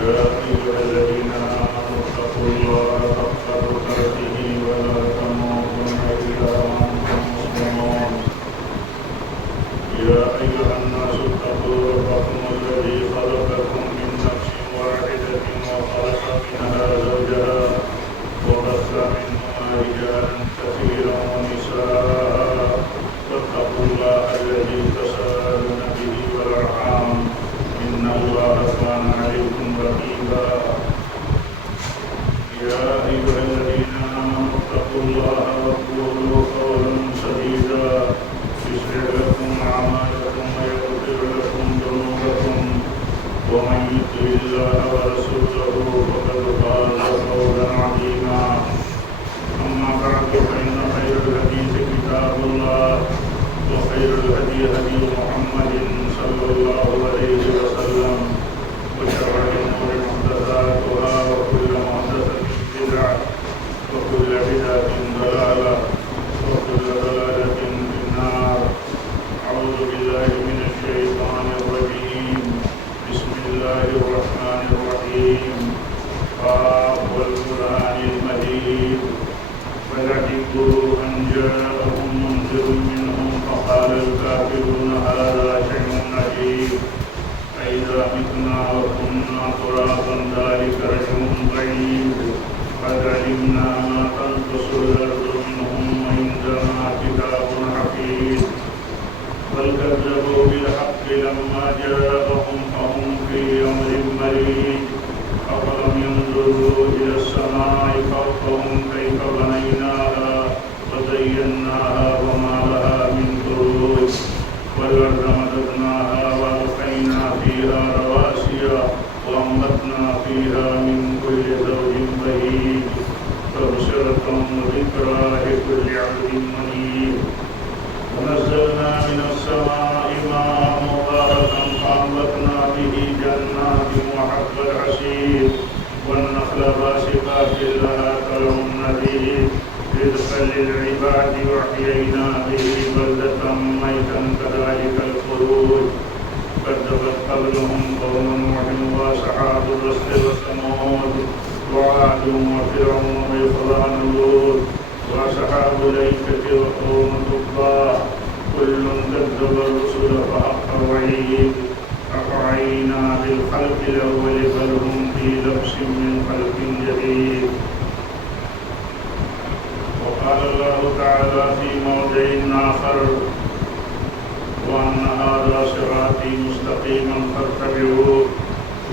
يا أيها الذين آمنوا اتقوا الله حق تقاته ولا تموتن إلا وأنتم مسلمون. يا أيها الناس اتقوا ربكم الذي خلقكم من نفس واحدة وخلق منها زوجها وبث منهما رجالا كثيرا ونساء واتقوا الله الذي تساءلون به والأرحام إن الله كان عليكم رقيبا. يا أيها الذين آمنوا اتقوا الله وقولوا قولا سديدا يصلح لكم أعمالكم ويغفر لكم ذنوبكم ومن يطع الله ورسوله فقد فاز فوزا عظيما. أما بعد فإن خير الحديث كتاب الله وخير الهدي هدي محمد صلى الله عليه وسلم وشر الأمور محدثاتها وكل محدثة بدعة وكل بدعة ضلالة وكل ضلالة في النار. أعوذ بالله من الشيطان الرجيم. بسم الله الرحمن الرحيم. قاف والقرآن المجيد. فلعجبوا أن جاءهم منذر منهم فقال الكافرون هذا شيء عجيب أئذا متنا وكنا ترابا ذلك رجل بعيد قد علمنا ما تنقص الأرض منهم وعندنا كتاب حفيظ بل كذبوا بالحق لما جاءهم فهم في أمر مريج أفلم ينظروا إلى السماء فوقهم كيف بنيناها وزيناها وما لها من فروج والأرض مددناها وألقينا فيها رواسي وأنبتنا فيها من كل زوج بهيج تبصرة وذكرى لكل عبد منيب. ونزلنا من السماء ماء مباركا فأنبتنا به جنات وحب الحصيد والنخل باسقات لها طلع نضيد رزقا للعباد وأحيينا به بلدة ميتا كذلك الخروج. كذبت قبلهم قوم نوح وأصحاب الرس وثمود وعاد وفرعون وإخوان لوط وأصحاب الأيكة وقوم تبع كل كذب الرسل فحق وعيد. أفعينا بالخلق الأول بل هم في لبس من خلق جديد. وقال الله تعالى في موضع آخر وأن هذا صراطي مستقيما فاتبعوه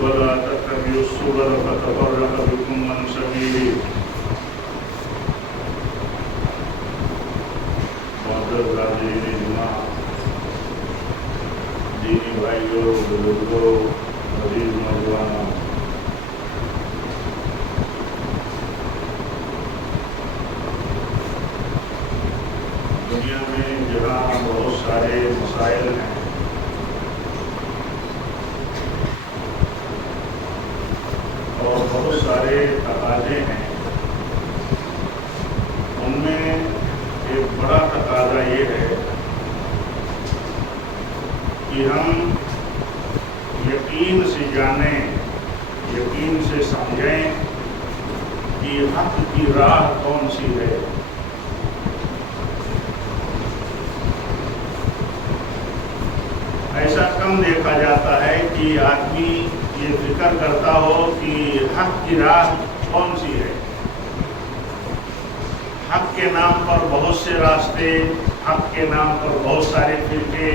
ولا تتبعوا السبل فتفرق بكم عن سبيله. معزز حاضرین جمعہ، دینی بھائیوں، بزرگوں، عزیز نوجوانوں، دنیا میں جہاں بہت سارے مسائل ہیں اور بہت سارے تقاضے ہیں، ان میں ایک بڑا تقاضا یہ ہے کہ ہم یقین سے جانیں، یقین سے سمجھیں کہ حق کی راہ کون سی ہے. ایسا کم دیکھا جاتا ہے کہ آدمی یہ فکر کرتا ہو کہ حق کی راہ کون سی ہے. حق کے نام پر بہت سے راستے، حق کے نام پر بہت سارے فرقے،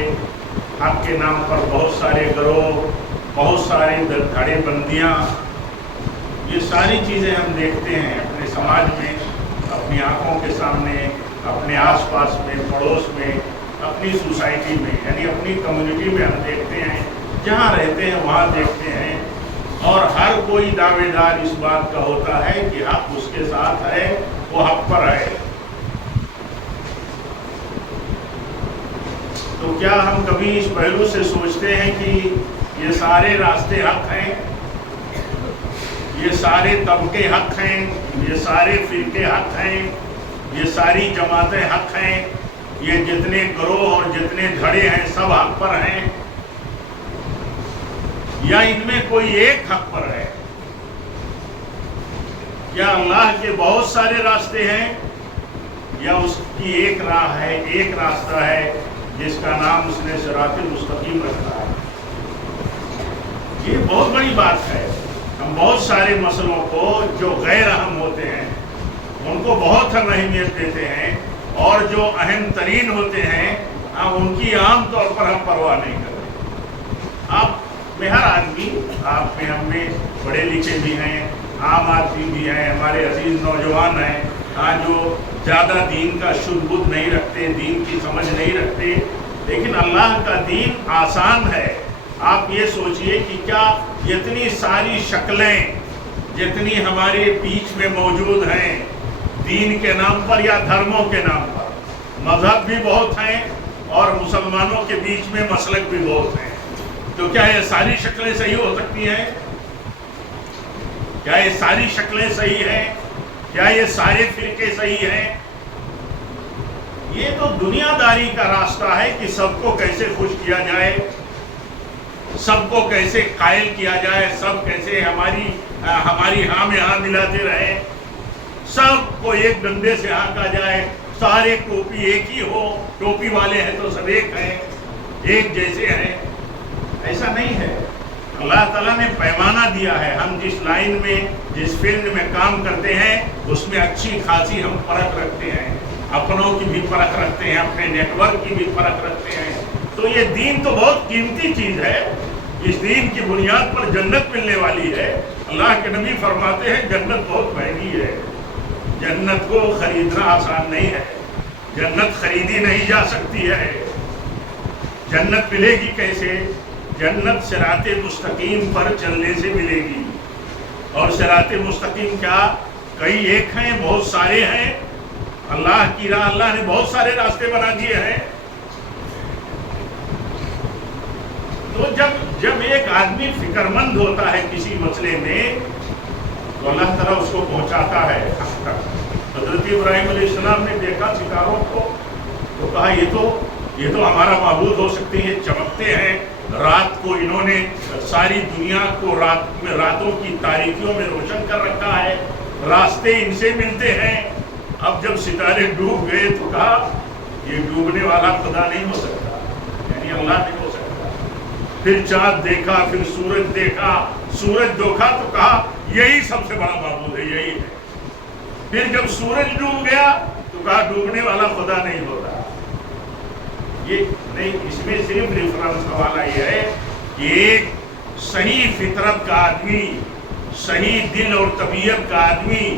حق کے نام پر بہت سارے گروہ، بہت سارے دھڑے بندیاں، یہ ساری چیزیں ہم دیکھتے ہیں اپنے سماج میں، اپنی آنکھوں کے سامنے، اپنے آس پاس میں، پڑوس میں، اپنی سوسائٹی میں، یعنی اپنی کمیونٹی میں ہم دیکھتے ہیں، جہاں رہتے ہیں وہاں دیکھتے ہیں. اور ہر کوئی دعوے دار اس بات کا ہوتا ہے کہ حق اس کے ساتھ ہے، وہ حق پر ہے. تو کیا ہم کبھی اس پہلو سے سوچتے ہیں کہ یہ سارے راستے حق ہیں، یہ سارے طبقے حق ہیں، یہ سارے فرقے حق ہیں، یہ ساری جماعتیں حق ہیں، یہ جتنے گروہ اور جتنے دھڑے ہیں سب حق پر ہیں، یا ان میں کوئی ایک حق پر ہے؟ کیا اللہ کے بہت سارے راستے ہیں یا اس کی ایک راہ ہے، ایک راستہ ہے جس کا نام اس نے صراط مستقیم رکھا ہے؟ یہ بہت بڑی بات ہے۔ ہم بہت سارے مسئلوں کو جو غیر اہم ہوتے ہیں ان کو بہت ہم اہمیت دیتے ہیں، اور جو اہم ترین ہوتے ہیں ان کی عام طور پر ہم پرواہ نہیں کرتے۔ آپ میں ہر آدمی، آپ میں ہم میں بڑے لکھے بھی ہیں، عام آدمی بھی ہیں، ہمارے عزیز نوجوان ہیں جو زیادہ دین کا شدھ بدھ نہیں رکھتے، دین کی سمجھ نہیں رکھتے، لیکن اللہ کا دین آسان ہے۔ آپ یہ سوچئے کہ کیا اتنی ساری شکلیں جتنی ہمارے بیچ میں موجود ہیں دین کے نام پر یا دھرموں کے نام پر، مذہب بھی بہت ہیں اور مسلمانوں کے بیچ میں مسلک بھی بہت ہیں، تو کیا یہ ساری شکلیں صحیح ہو سکتی ہیں؟ کیا یہ ساری شکلیں صحیح ہیں؟ کیا یہ سارے فرقے صحیح ہیں؟ یہ تو دنیا داری کا راستہ ہے کہ سب کو کیسے خوش کیا جائے، سب کو کیسے قائل کیا جائے، سب کیسے ہماری ہاں میں ہاں ملاتے رہے، سب کو ایک ڈنڈے سے ہانکا جائے، سارے ٹوپی ایک ہی ہو، ٹوپی والے ہیں تو سب ایک ہیں، ایک جیسے ہیں۔ ایسا نہیں ہے۔ اللہ تعالیٰ نے پیمانہ دیا ہے۔ ہم جس لائن میں، جس فیلڈ میں کام کرتے ہیں اس میں اچھی خاصی ہم فرق رکھتے ہیں، اپنوں کی بھی فرق رکھتے ہیں، اپنے نیٹ ورک کی بھی فرق رکھتے ہیں۔ تو یہ دین تو بہت قیمتی چیز ہے، اس دین کی بنیاد پر جنت ملنے والی ہے۔ اللہ کے نبی فرماتے ہیں جنت بہت مہنگی ہے، جنت کو خریدنا آسان نہیں ہے، جنت خریدی نہیں جا سکتی ہے۔ جنت ملے گی کیسے؟ جنت صراط مستقیم پر چلنے سے ملے گی۔ اور صراط مستقیم کیا کئی ایک ہیں، بہت سارے ہیں۔ اللہ کی راہ، اللہ نے بہت سارے راستے بنا دیے ہیں۔ تو جب ایک آدمی فکر مند ہوتا ہے کسی مسئلے میں تو اللہ تعالیٰ اس کو پہنچاتا ہے حق تک۔ حضرت ابراہیم علیہ السلام نے دیکھا ستاروں کو تو کہا یہ تو ہمارا معبود ہو سکتے ہیں، چمکتے ہیں۔ رات کو انہوں نے ساری دنیا کو راتوں کی تاریکیوں میں روشن کر رکھا ہے، راستے ان سے ملتے ہیں۔ اب جب ستارے ڈوب گئے تو کہا یہ ڈوبنے والا خدا نہیں ہو سکتا، یعنی اللہ نہیں ہو سکتا۔ پھر چاند دیکھا، پھر سورج دیکھا، سورج دیکھا تو کہا یہی سب سے بڑا معبود ہے، یہی ہے۔ پھر جب سورج ڈوب گیا تو کہا ڈوبنے والا خدا نہیں ہوتا۔ یہ نہیں، اس میں صرف ریفرنس حوالہ یہ ہے کہ ایک صحیح فطرت کا آدمی، صحیح دل اور طبیعت کا آدمی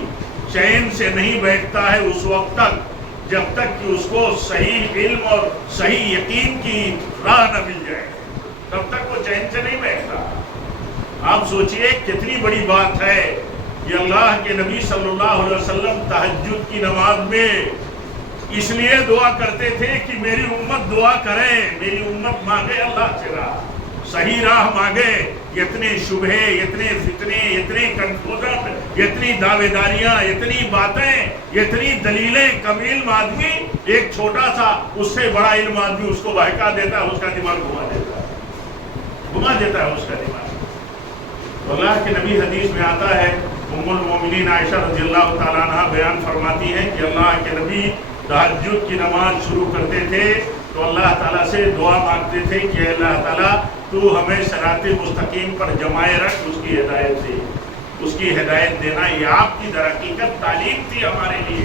چین سے نہیں بیٹھتا ہے اس وقت تک جب تک کہ اس کو صحیح علم اور صحیح یقین کی راہ نہ مل جائے، تب تک وہ چین سے نہیں بیٹھتا۔ آپ سوچئے کتنی بڑی بات ہے کہ اللہ کے نبی صلی اللہ علیہ وسلم تہجد کی نماز میں اس لیے دعا کرتے تھے کہ میری امت دعا کرے، میری امت مانگے اللہ سے راہ، صحیح راہ مانگے۔ اتنے شبہے، اتنے فتنے، اتنے کنفیوژن، اتنی دعوے داریاں، اتنی باتیں، اتنی دلیلیں، کم علم آدمی ایک چھوٹا سا اس سے بڑا علم آدمی اس کو بہکا دیتا ہے، اس کا دماغ گھما دیتا ہے اس کا دماغ۔ اللہ کے نبی حدیث میں آتا ہے، ام المومنین عائشہ رضی اللہ تعالیٰ عنہ بیان فرماتی ہیں کہ اللہ کے نبی تہجد کی نماز شروع کرتے تھے تو اللہ تعالیٰ سے دعا مانگتے تھے کہ اللہ تعالیٰ تو ہمیں صراط مستقیم پر جمائے رکھ، اس کی ہدایت دے، اس کی ہدایت دینا یہ آپ کی در حقیقت تعلیم تھی ہمارے لیے۔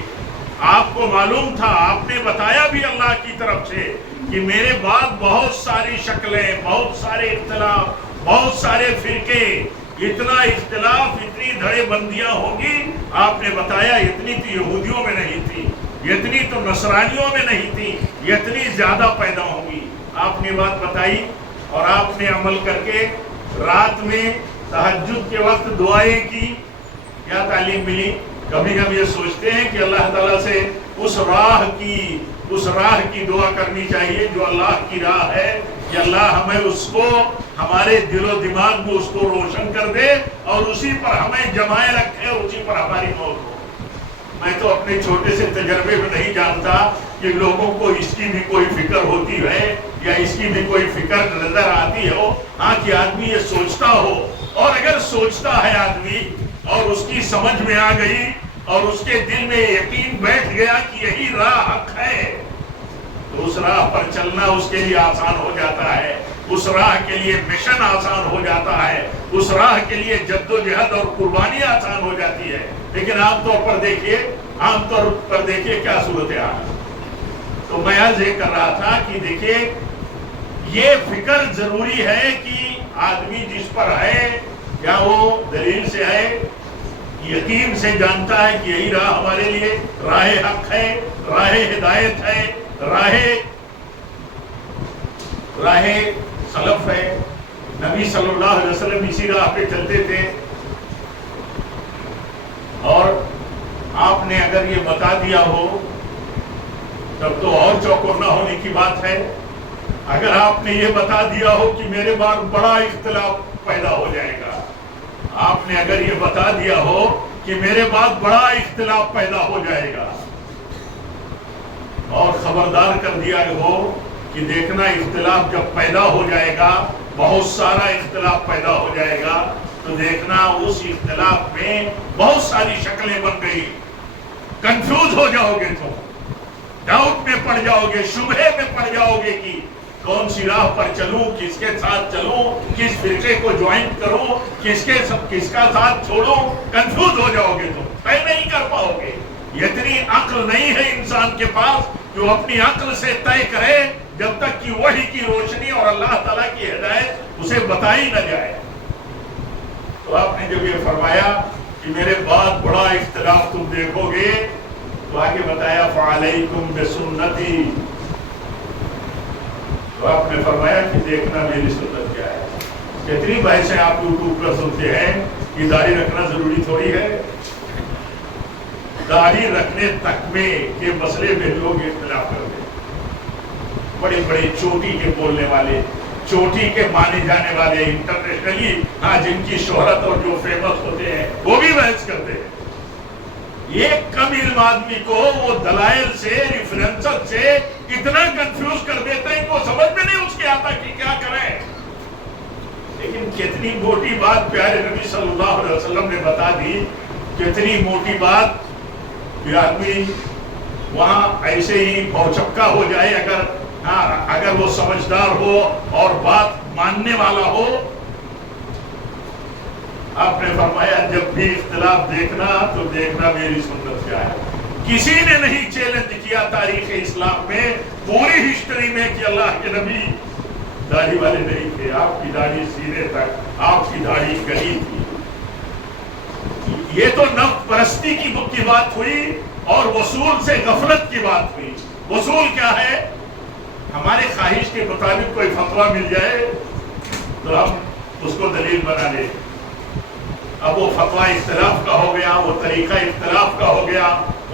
آپ کو معلوم تھا، آپ نے بتایا بھی اللہ کی طرف سے کہ میرے بعد بہت ساری شکلیں، بہت سارے اختلاف، بہت سارے فرقے، اتنا اختلاف، اتنی دھڑے بندیاں ہوں گی۔ آپ نے بتایا اتنی تو یہودیوں میں نہیں تھی، اتنی تو نصرانیوں میں نہیں تھی، اتنی زیادہ پیدا ہوں گی۔ آپ نے بات بتائی اور آپ نے عمل کر کے رات میں تہجد کے وقت دعائیں کی۔ کیا تعلیم ملی؟ کبھی کبھی یہ سوچتے ہیں کہ اللہ تعالیٰ سے اس راہ کی دعا کرنی چاہیے جو اللہ کی راہ ہے، کہ اللہ ہمیں اس کو ہمارے دل و دماغ میں اس کو روشن کر دے اور اسی پر ہمیں جمائے رکھے اور اسی پر ہماری موت ہو۔ میں تو اپنے چھوٹے سے تجربے میں نہیں جانتا کہ لوگوں کو اس کی بھی کوئی فکر ہوتی ہے یا اس کی بھی کوئی فکر نظر آتی ہو، ہاں کہ آدمی یہ سوچتا ہو، اور اگر سوچتا ہے آدمی اور اس کی سمجھ میں آ گئی اور اس کے دل میں یقین بیٹھ گیا کہ یہی راہ حق ہے، تو اس راہ پر چلنا اس کے لیے آسان ہو جاتا ہے، اس راہ کے لیے مشن آسان ہو جاتا ہے، اس راہ کے لیے جد و جہد اور قربانی آسان ہو جاتی ہے۔ لیکن عام طور پر دیکھیے کیا صورتحال۔ تو میں عرض یہ کر رہا تھا کہ دیکھیے یہ فکر ضروری ہے کہ آدمی جس پر ہے یا وہ دلیل سے ہے، یقین سے جانتا ہے کہ یہی راہ ہمارے لیے راہ حق ہے، راہ ہدایت ہے، راہ سلف ہے۔ نبی صلی اللہ علیہ وسلم اسی راہ پہ چلتے تھے، اور آپ نے اگر یہ بتا دیا ہو تب تو اور چوکو نہ ہونے کی بات ہے۔ اگر آپ نے یہ بتا دیا ہو کہ میرے بعد بڑا اختلاف پیدا ہو جائے گا، آپ نے اگر یہ بتا دیا ہو کہ میرے بعد بڑا اختلاف پیدا ہو جائے گا، اور خبردار کر دیا ہو کہ دیکھنا اختلاف جب پیدا ہو جائے گا، بہت سارا اختلاف پیدا ہو جائے گا، تو دیکھنا اس اختلاف میں بہت ساری شکلیں بن گئی، کنفیوز ہو جاؤ گے، تو ڈاؤٹ میں پڑ جاؤ گے، شبہے میں پڑ جاؤ گے کہ کون سی راہ پر چلوں، کس کے ساتھ چلوں، کس فرقے کو جوائن کروں، کس کا ساتھ چھوڑوں، کنفیوز ہو جاؤ گے، تو طے نہیں کر پاؤ گے۔ اتنی عقل نہیں ہے انسان کے پاس کہ وہ اپنی عقل سے طے کرے جب تک کہ وحی کی روشنی اور اللہ تعالیٰ کی ہدایت اسے بتائی نہ جائے۔ تو آپ نے جب یہ فرمایا کہ میرے بعد بڑا اختلاف تم دیکھو گے، تو آگے بتایا فعلیکم بسنتی، تو آپ نے فرمایا کہ دیکھنا میری سنت کیا ہے۔ کتنی بحثیں آپ یوٹیوب پر سنتے ہیں کہ داڑھی رکھنا ضروری تھوڑی ہے، داڑھی رکھنے تک میں کے مسئلے میں لوگ اختلاف کرتے ہیں۔ بڑے بڑے چوٹی کے بولنے والے، چوٹی کے مانے جانے والے انٹرنیشنلی، جن کی شہرت اور جو فیمس ہوتے ہیں، وہ بھی بحث کرتے ہیں۔ ایک کم علم آدمی کو وہ دلائل سے، ریفرنسز سے اتنا کنفیوز کر دیتے ہیں کہ وہ سمجھ میں نہیں اس کے آتا کہ کیا کریں۔ لیکن کتنی موٹی بات پیارے نبی صلی اللہ علیہ وسلم نے بتا دی، کتنی موٹی بات کہ آدمی وہاں ایسے ہی بھوچکا ہو جائے اگر وہ سمجھدار ہو اور بات ماننے والا ہو۔ آپ نے فرمایا جب بھی اختلاف دیکھنا تو دیکھنا میری سنت کیا ہے۔ کسی نے نہیں چیلنج کیا تاریخ اسلام میں، پوری ہسٹری میں، کہ اللہ کے نبی داڑھی والے نہیں تھے، آپ کی داڑھی سینے تک، آپ کی داڑھی گلی تھی۔ یہ تو نفس پرستی کی بات ہوئی اور وصول سے غفلت کی بات ہوئی۔ وصول کیا ہے؟ ہمارے خواہش کے مطابق کوئی فتویٰ مل جائے تو ہم اس کو دلیل بنا لیں۔ اب وہ فتویٰ اختلاف کا ہو گیا، وہ طریقہ اختلاف کا ہو گیا،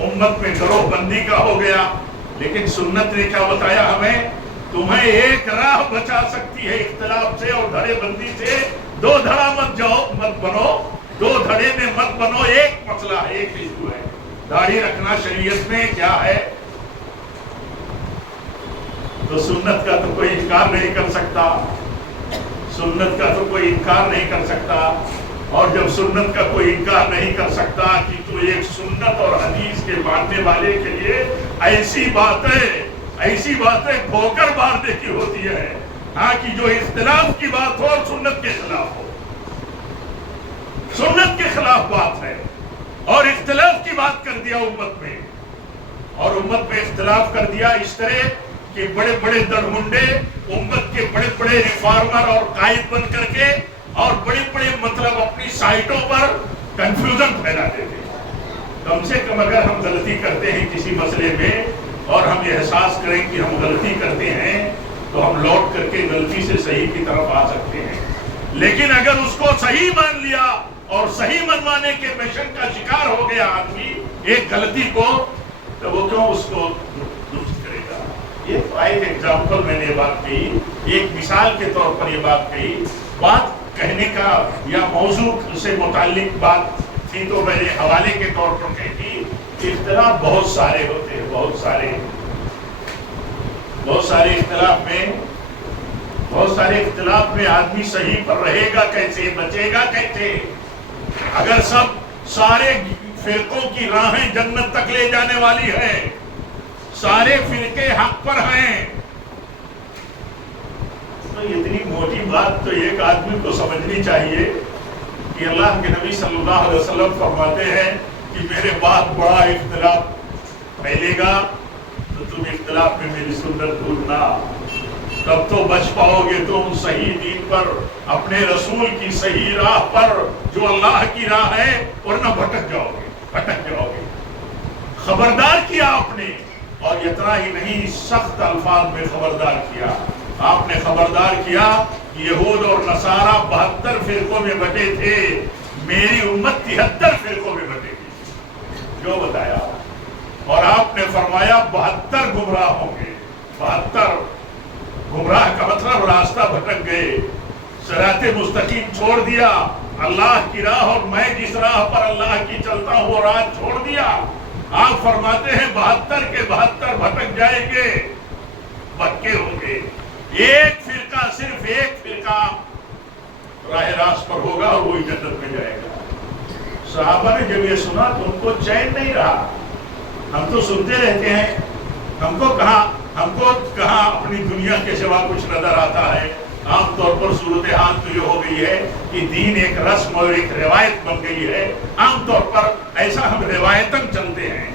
امت میں گروہ بندی کا ہو گیا۔ لیکن سنت نے کیا بتایا ہمیں؟ تمہیں ایک راہ بچا سکتی ہے اختلاف سے اور دھڑے بندی سے۔ دو دھڑا مت بنو، دو دھڑے میں مت بنو، ایک مسئلہ ہے، ایک ایشو ہے۔ داڑھی رکھنا شریعت میں کیا ہے؟ تو سنت کا تو کوئی انکار نہیں کر سکتا، سنت کا تو کوئی انکار نہیں کر سکتا۔ اور جب سنت کا کوئی انکار نہیں کر سکتا کہ تو ایک سنت اور حدیث کے ماننے والے کے لیے ایسی باتیں کھوکر مارنے کی ہوتی ہے، کہ جو اختلاف کی بات ہو اور سنت کے خلاف ہو، سنت کے خلاف بات ہے اور اختلاف کی بات کر دیا امت میں، اور امت میں اختلاف کر دیا اس طرح کہ بڑے بڑے دڑمنڈے امت کے بڑے بڑے ریفارمر اور قائد بن کر کے اور بڑے بڑے مطلب اپنی سائٹوں پر کنفیوژن پھیلا دیتے ہیں۔ کم سے کم اگر ہم غلطی کرتے ہیں کسی مسئلے میں اور ہم یہ احساس کریں کہ ہم غلطی کرتے ہیں تو ہم لوٹ کر کے غلطی سے صحیح کی طرف آ سکتے ہیں۔ لیکن اگر اس کو صحیح مان لیا اور صحیح منوانے کے مشن کا شکار ہو گیا آدمی ایک غلطی کو، تو وہ کیوں اس کو درست کرے گا؟ یہ ایک ایگزامپل میں نے بات کہی، ایک مثال کے طور پر یہ بات کہی۔ بات کہنے کا یا موضوع سے متعلق بات تھی تو میں نے حوالے کے طور پر کہی کہ اختلاف بہت سارے ہوتے ہیں، بہت سارے اختلاف میں آدمی صحیح پر رہے گا کیسے، بچے گا کیسے؟ اگر سارے فرقوں کی راہیں جنت تک لے جانے والی ہیں، سارے فرقے حق پر ہیں، تو اتنی موٹی بات تو ایک آدمی کو سمجھنی چاہیے کہ اللہ کے نبی صلی اللہ علیہ وسلم فرماتے ہیں کہ میرے بعد بڑا اختلاف پھیلے گا تو تم اختلاف میں میری سنت بھولنا، تب تو بچ پاؤ گے تم صحیح دین پر، اپنے رسول کی صحیح راہ پر جو اللہ کی راہ ہے، ورنہ بھٹک جاؤ گے۔ خبردار کیا آپ نے، اور اتنا ہی نہیں، سخت الفاظ میں خبردار کیا۔ آپ نے خبردار کیا کہ یہود اور نصارہ 72 فرقوں میں بٹے تھے، میری امت 73 فرقوں میں بٹے گی، جو بتایا۔ اور آپ نے فرمایا 72 گمراہ ہوں گے۔ 72 گمراہ کا مطلب راستہ بھٹک گئے، صراط مستقیم چھوڑ دیا، اللہ کی راہ، اور میں جس راہ پر اللہ کی چلتا ہوں وہ راہ چھوڑ دیا۔ آپ فرماتے ہیں 72 کے 72 بھٹک جائیں گے، بھٹکے ہوں گے، ایک فرقہ، صرف ایک فرقہ راہ راست پر ہوگا اور وہی جنت میں جائے گا۔ صحابہ نے جب یہ سنا تو ان کو چین نہیں رہا۔ ہم تو سنتے رہتے ہیں، ہم کو کہاں اپنی دنیا کے سوا کچھ نظر آتا ہے۔ عام طور پر صورتحال تو یہ ہو گئی ہے کہ دین ایک رسم اور ایک روایت بن گئی ہے۔ عام طور پر ایسا ہم روایتاً چلتے ہیں،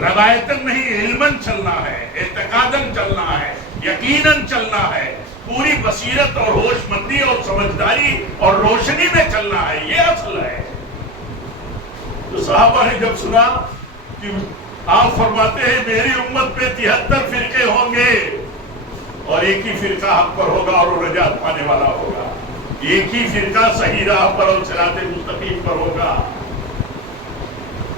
روایتاً نہیں، علماً چلنا ہے، اعتقاداً چلنا ہے، یقیناً چلنا ہے، پوری بصیرت اور ہوش مندی اور سمجھداری اور روشنی میں چلنا ہے، یہ اصل ہے۔ تو صحابہ نے جب سنا کہ آپ فرماتے ہیں میری امت پہ 73 فرقے ہوں گے اور ایک ہی فرقہ حق پر ہوگا اور وہ نجات پانے والا ہوگا، ایک ہی فرقہ صحیح راہ پر اور صراط مستقیم پر ہوگا،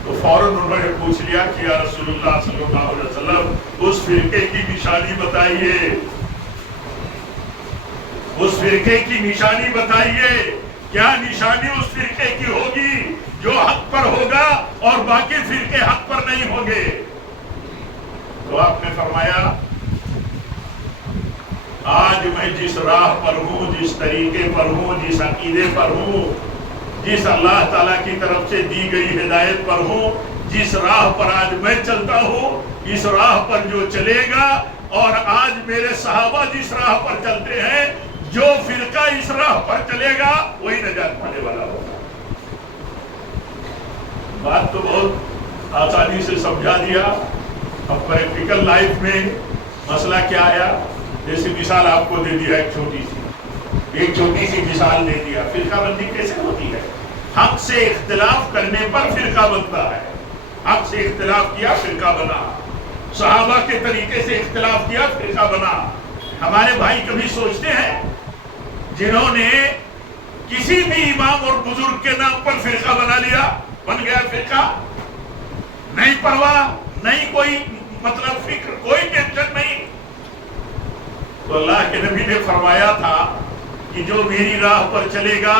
تو فوراً انہوں نے پوچھ لیا کہ یا رسول اللہ صلی اللہ علیہ وسلم اس فرقے کی نشانی بتائیے، اس فرقے کی نشانی بتائیے، کیا نشانی اس فرقے کی ہوگی جو حق پر ہوگا اور باقی فرقے حق پر نہیں ہوں گے؟ تو آپ نے فرمایا آج میں جس راہ پر ہوں، جس طریقے پر ہوں، جس عقیدے پر ہوں، جس اللہ تعالیٰ کی طرف سے دی گئی ہدایت پر ہوں، جس راہ پر آج میں چلتا ہوں، اس راہ پر جو چلے گا، اور آج میرے صحابہ جس راہ پر چلتے ہیں، جو فرقہ اس راہ پر چلے گا وہی نجات پانے والا ہوگا۔ بات تو بہت آسانی سے سمجھا دیا۔ اب پریکٹیکل لائف میں مسئلہ کیا آیا؟ جیسے مثال آپ کو دے دیا، ایک چھوٹی سی مثال دے دیا۔ فرقہ بندی کیسے ہوتی ہے؟ حق سے اختلاف کرنے پر فرقہ بنتا ہے۔ حق سے اختلاف کیا، فرقہ بنا۔ صحابہ کے طریقے سے اختلاف کیا، فرقہ بنا۔ ہمارے بھائی کبھی سوچتے ہیں جنہوں نے کسی بھی امام اور بزرگ کے نام پر فرقہ بنا لیا، بن گیا فرقہ، نہیں پرواہ، نہیں کوئی مطلب فکر، کوئی ٹینشن نہیں۔ تو اللہ کے نبی نے فرمایا تھا کہ جو میری راہ پر چلے گا،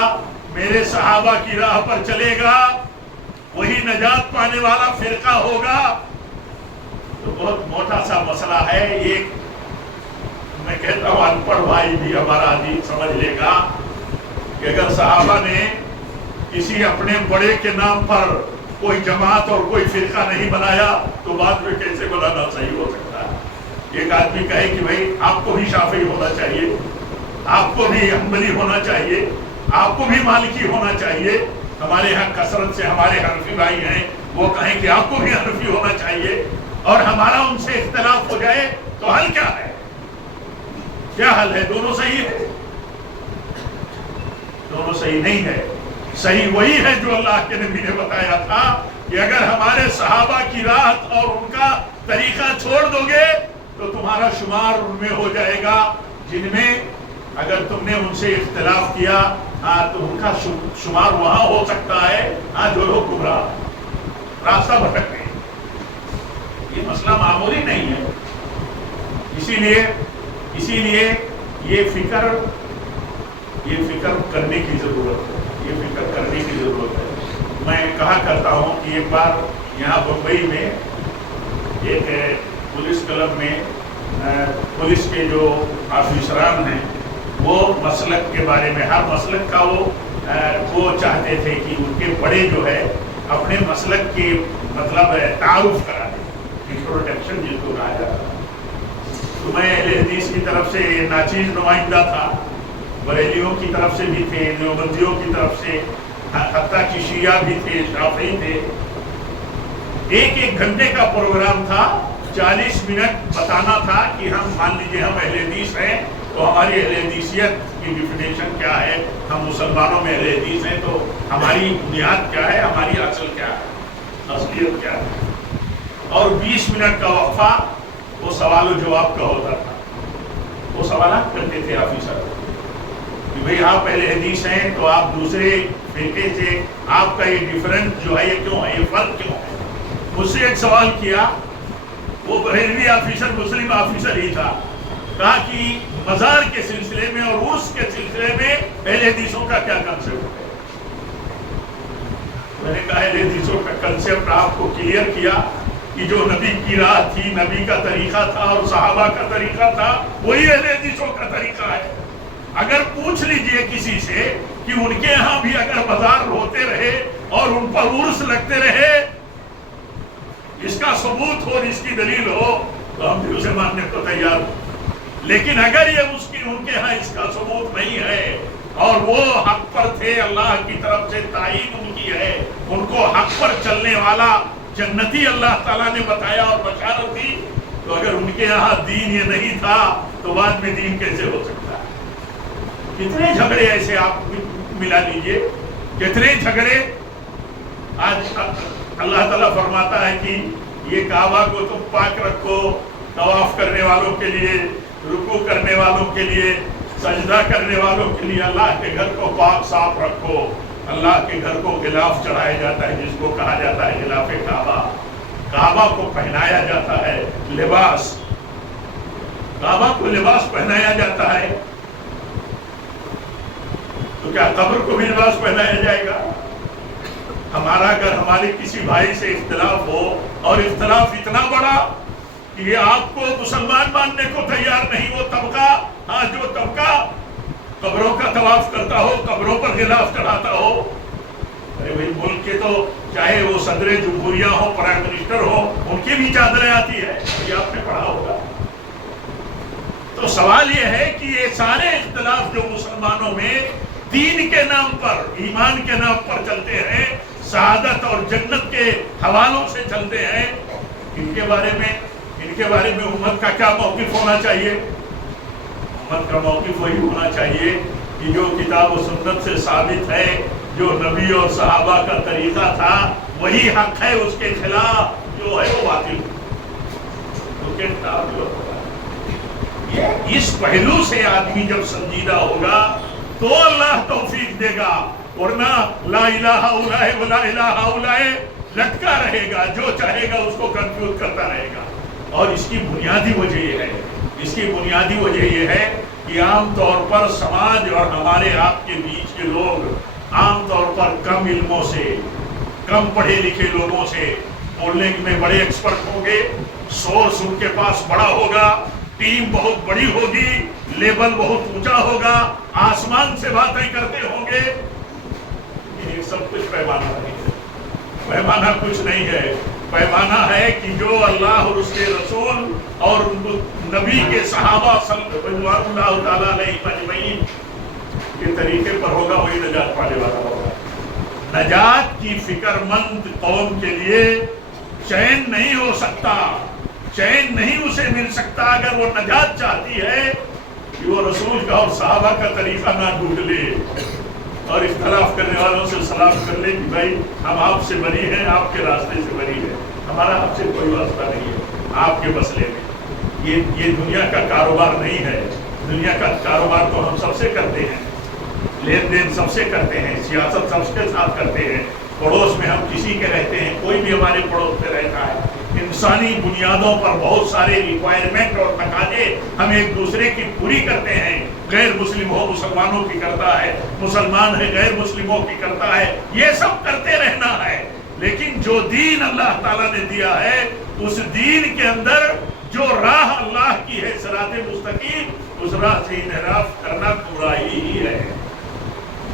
میرے صحابہ کی راہ پر چلے گا، وہی نجات پانے والا فرقہ ہوگا۔ تو بہت موٹا سا مسئلہ ہے۔ ایک میں کہتا ہوں ان پڑھ بھائی بھی ہمارا حدیث سمجھ لے گا کہ اگر صحابہ نے کسی اپنے بڑے کے نام پر کوئی جماعت اور کوئی فرقہ نہیں بنایا تو بعد میں کیسے بنانا صحیح ہو سکتا ہے؟ ایک آدمی کہے کہ بھائی آپ کو بھی شافعی ہونا چاہیے، آپ کو بھی حنبلی ہونا چاہیے، آپ کو بھی مالکی ہونا چاہیے، ہمارے ہاں کثرت سے ہمارے حنفی بھائی ہیں، وہ کہیں کہ آپ کو بھی حنفی ہونا چاہیے، اور ہمارا ان سے اختلاف ہو جائے تو حل کیا ہے؟ کیا حل ہے؟ دونوں صحیح ہے؟ دونوں صحیح نہیں ہے۔ صحیح وہی ہے جو اللہ کے نبی نے بتایا تھا کہ اگر ہمارے صحابہ کی راہ اور ان کا طریقہ چھوڑ دو گے تو تمہارا شمار ان میں ہو جائے گا جن میں اگر تم نے ان سے اختلاف کیا تو ان کا شمار وہاں ہو سکتا ہے جو لوگ گمراہ راستہ بھٹک گئے۔ یہ مسئلہ معمولی نہیں ہے۔ اسی لیے یہ فکر کرنے کی ضرورت ہے، یہ فکر کرنے کی ضرورت ہے۔ میں کہا کرتا ہوں کہ ایک بار یہاں بمبئی میں ایک پولیس کلب میں پولیس کے جو آفیسران ہیں وہ مسلک کے بارے میں، ہر مسلک کا وہ وہ چاہتے تھے کہ ان کے بڑے جو ہے اپنے مسلک کے مطلب تعارف کرا دیں، انٹروڈکشن جس کو کہا جاتا ہے۔ تو میں اہل حدیث کی طرف سے ناچیز نمائندہ تھا، بریلیوں کی طرف سے بھی تھے، دیوبندیوں کی طرف سے، حتیٰ کہ شیعہ بھی تھے، شافعی تھے۔ ایک گھنٹے کا پروگرام تھا، 40 منٹ بتانا تھا کہ ہم مان لیجیے ہم اہل حدیث ہیں تو ہماری اہل حدیثیت کی ڈیفینیشن کیا ہے، ہم مسلمانوں میں اہل حدیث ہیں تو ہماری بنیاد کیا ہے، ہماری اصل کیا ہے، اصلیت کیا ہے۔ اور 20 منٹ کا وقفہ وہ سوال و جواب کا ہوتا تھا۔ وہ سوالات کرتے تھے آفیسر کہ بھئی آپ اہل حدیث ہیں تو آپ دوسرے فرقے سے آپ کا یہ ڈیفرنٹ جو ہے یہ کیوں ہے، یہ فرق کیوں ہے؟ مجھ سے ایک سوال کیا، وہ بریلوی آفیسر مسلم آفیسر ہی تھا، کہا کہ مزار کے سلسلے میں اور عرس کے سلسلے میں اہل حدیثوں کا کیا کنسپٹ ہے؟ میں نے کہا اہل حدیثوں کا کنسپٹ آپ کو کلیئر کیا کہ جو نبی کی راہ تھی، نبی کا طریقہ تھا اور صحابہ کا طریقہ تھا، وہی اہل حدیثوں کا طریقہ ہے۔ اگر پوچھ لیجئے کسی سے کہ ان کے ہاں بھی اگر بازار ہوتے رہے اور ان پر عرس لگتے رہے، اس کا ثبوت ہو اور اس کی دلیل ہو تو ہم بھی اسے ماننے کو تیار ہوں۔ لیکن اگر یہ ان کے ہاں اس کا ثبوت نہیں ہے اور وہ حق پر تھے، اللہ کی طرف سے تعین ان کی ہے، ان کو حق پر چلنے والا جنتی اللہ تعالیٰ نے بتایا اور بشارت دی، تو اگر ان کے یہاں دین یہ نہیں تھا تو بعد میں دین کیسے ہو سکتا ہے؟ کتنے جھگڑے ایسے آپ ملا لیجئے، کتنے جھگڑے آج اللہ تعالیٰ فرماتا ہے کہ یہ کعبہ کو تم پاک رکھو، طواف کرنے والوں کے لیے، رکوع کرنے والوں کے لیے، سجدہ کرنے والوں کے لیے اللہ کے گھر کو پاک صاف رکھو۔ اللہ کے گھر کو غلاف چڑھایا جاتا ہے جس کو کہا جاتا ہے غلاف کعبہ، کعبہ کو پہنایا جاتا ہے لباس، کعبہ کو لباس پہنایا جاتا ہے، تو کیا قبر کو بھی لباس پہنایا جائے گا؟ ہمارا اگر ہمارے کسی بھائی سے اختلاف ہو اور اختلاف اتنا بڑا کہ یہ آپ کو مسلمان ماننے کو تیار نہیں، وہ طبقہ، ہاں جو طبقہ قبروں کا طواف کرتا ہو، قبروں پر غلاف چڑھاتا ہو، ارے بھائی ملک کے تو چاہے وہ صدر جمہوریہ ہو، پرائم منسٹر ہو، ان کی بھی چادریں آتی ہے، یہ آپ نے پڑھا ہوگا۔ تو سوال یہ ہے کہ یہ سارے اختلاف جو مسلمانوں میں دین کے نام پر، ایمان کے نام پر چلتے ہیں، سعادت اور جنت کے حوالوں سے چلتے ہیں، ان کے بارے میں امت کا کیا موقف ہونا چاہیے؟ امت کا موقف وہی ہونا چاہیے کہ جو کتاب و سنت سے ثابت ہے، جو نبی اور صحابہ کا طریقہ تھا وہی حق ہے، اس کے خلاف جو ہے وہ باطل ہے۔ اس پہلو سے آدمی جب سنجیدہ ہوگا تو اللہ توفیق دے گا، ورنہ لا الہ الا ولا الہ الا لٹکا رہے گا، جو چاہے گا اس کو کنفیوز کرتا رہے گا۔ اور اس کی بنیادی وجہ یہ ہے کہ عام طور پر سماج اور ہمارے آپ کے بیچ کے لوگ عام طور پر کم علموں سے، کم پڑھے لکھے لوگوں سے، بولنے میں بڑے ایکسپرٹ ہوں گے، سورس ان کے پاس بڑا ہوگا، ٹیم بہت بڑی ہوگی، لیبل بہت اونچا ہوگا، آسمان سے باتیں کرتے ہوں گے۔ یہ سب کچھ پیمانہ نہیں ہے، پیمانہ کچھ نہیں ہے، پیمانہ ہے کہ جو اللہ اور اس کے رسول اور نبی کے صحابہ صلی اللہ تعالیٰ علیہ اجمعین کے طریقے پر ہوگا، وہی نجات پانے والا ہوگا۔ نجات کی فکر مند قوم کے لیے چین نہیں ہو سکتا، چین نہیں اسے مل سکتا اگر وہ نجات چاہتی ہے کہ وہ رسول کا اور صحابہ کا طریقہ نہ ڈھونڈ لے اور اختلاف کرنے والوں سے سلام کر لے کہ بھائی ہم آپ سے بری ہیں، آپ کے راستے سے بری ہیں، ہمارا آپ سے کوئی واسطہ نہیں ہے آپ کے مسئلے میں۔ یہ دنیا کا کاروبار نہیں ہے، دنیا کا کاروبار تو ہم سب سے کرتے ہیں، لین دین سب سے کرتے ہیں، سیاست سب کے ساتھ کرتے ہیں، پڑوس میں ہم کسی کے رہتے ہیں، کوئی بھی ہمارے پڑوس میں رہتا ہے۔ انسانی بنیادوں پر بہت سارے ریکوائرمنٹ اور تقاضے ہم ایک دوسرے کی پوری کرتے ہیں، غیر مسلم ہو مسلمانوں کی کرتا ہے، مسلمان ہے غیر مسلموں کی کرتا ہے، یہ سب کرتے رہنا ہے۔ لیکن جو دین اللہ تعالیٰ نے دیا ہے اس دین کے اندر جو راہ اللہ کی ہے صراط مستقیم، اس راہ سے انحراف کرنا برائی ہی ہے،